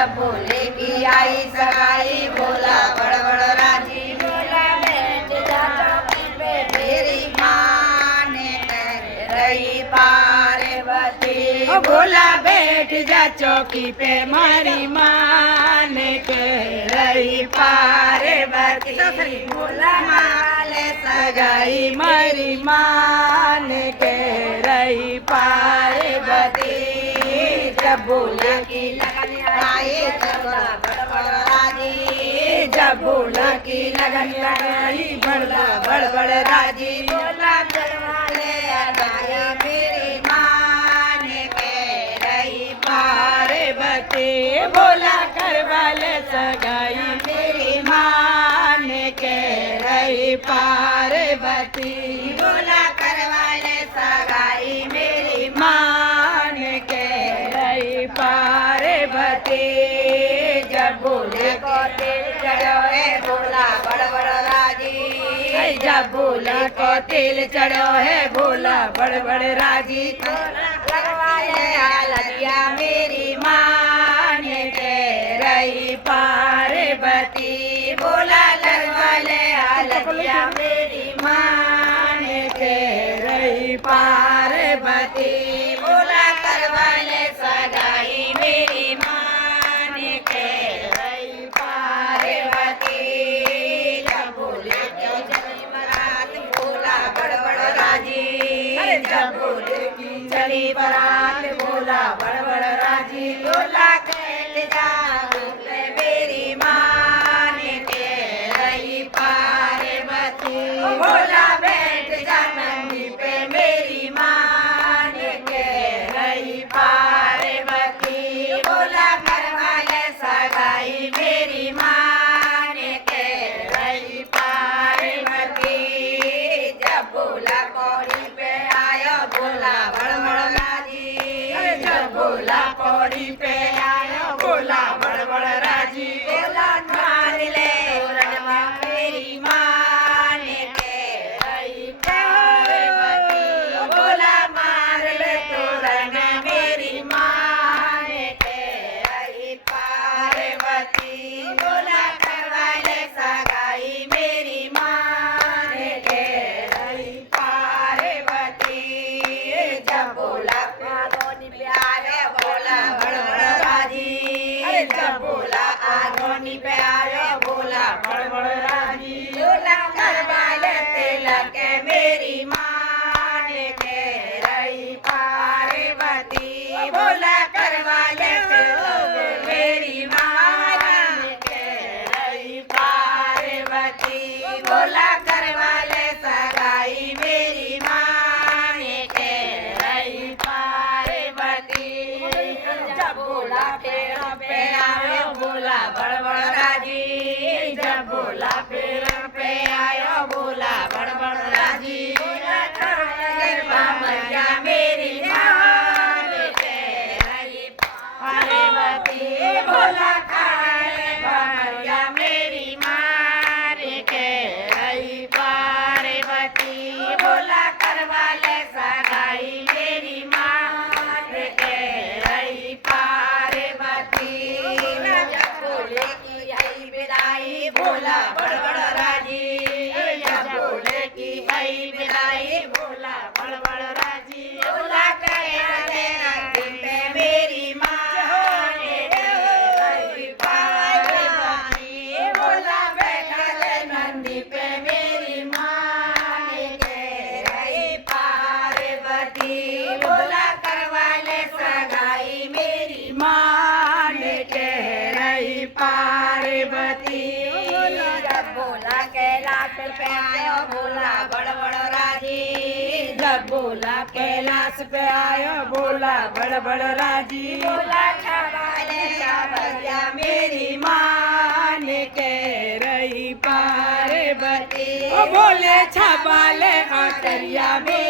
जब बोले की आई सगाई बोला बड़बड़ राजी बोला बैठ जा चौकी पे मेरी माँ ने कह रही पार्वती बोला बैठ जा चौकी पे मारी माँ ने कह रही पार्वती बोला माले सगाई मारी माँ ने कह रही पार्वती जब बोला की लगन आई चला बड़बड़ राजी जब बोला की लगन लगाई बड़ला बड़बड़ राजी बोला करवाले अदाई मेरी माँ ने कह रही पार्वती बोला करवाले सगाई मेरी माँ ने कह रही पार्वती बोला करवाले सगाई मेरी माँ ने कह रही पार्वती जब बोले को दिल चढ़ो है बोला बड़बड़ राजी जब बोला को तिल चढ़ो है बोला बड़बड़ राजी लगवाले लगिया मेरी माँ ने कह रही पार्वती बोला लगवाले लगिया मेरी माँ ने कह रही पार्वती बोला करवाले सगाई मेरी माँ ने कह रही पार्वती जब बोले क्यों चली बारात बोला बड़बड़ राजी जब बोले की चली बारात बोला बड़बड़ राजी बोला कैसे जाऊं मैं मेरी माँ ने कह रही पार्वती बोला बैठ जा नंदी पे मेरी माँ ने कह रही पार्वती बोला करवाले सगाई मेरी माँ ने कह रही पार्वती जब बोला कौड़ी पे आयो बोला बड़बड़ राजी जब बोला कौड़ी पे आयो बोला बड़बड़ राजी बोला मान ले रणवा मेरी माँ ने कह रही पार्वती बोला मार ले तोरण मेरी माँ ने कह रही पार्वती बोला करवाले सगाई मेरी माँ ने कह रही पार्वती जब बोला आगोनी पे आवे बोला बड़बड़ राजी जब बोला आगोनी पे आवे बोला बड़बड़ राजी बोला करवाले तिलक मेरी माँ ने कह रही पार्वती बोला करवाले तिलक मेरी माँ ने कह रही पार्वती बोला करवाले सगाई मेरी माँ ने कह रही पार्वती जब बोला पेड़ पे आयो बोला बड़बड़ राजी जब बोला पेड़ पे आयो बोला बड़बड़ राजी बोला करवाले बामैया मेरी माँ ने कह रही पार्वती बोला करवाले बामैया मेरी माँ ने कह रही पार्वती बोला करवाले सगाई मेरी माँ ने कह रही पार्वती जब बोले की आई विदाई बोला बड़बड़ राजी जब बोले की आई विदाई बोला बड़बड़ राजी बोला करवाले नंदी पे मेरी माँ ने कह रही पार्वती बोला बैठले नंदी पे मेरी माँ ने कह रही पार्वती बोला करवाले सगाई मेरी माँ ने कह रही पार्वती जब बोला कैलाश पे आयो बोला बड़बड़ राजी जब बोला कैलाश पे आयो बोला बड़बड़ राजी बोला छावाले छावरिया मेरी माँ ने कह रही पार्वती ओ बोले छपाले आटरिया मेरी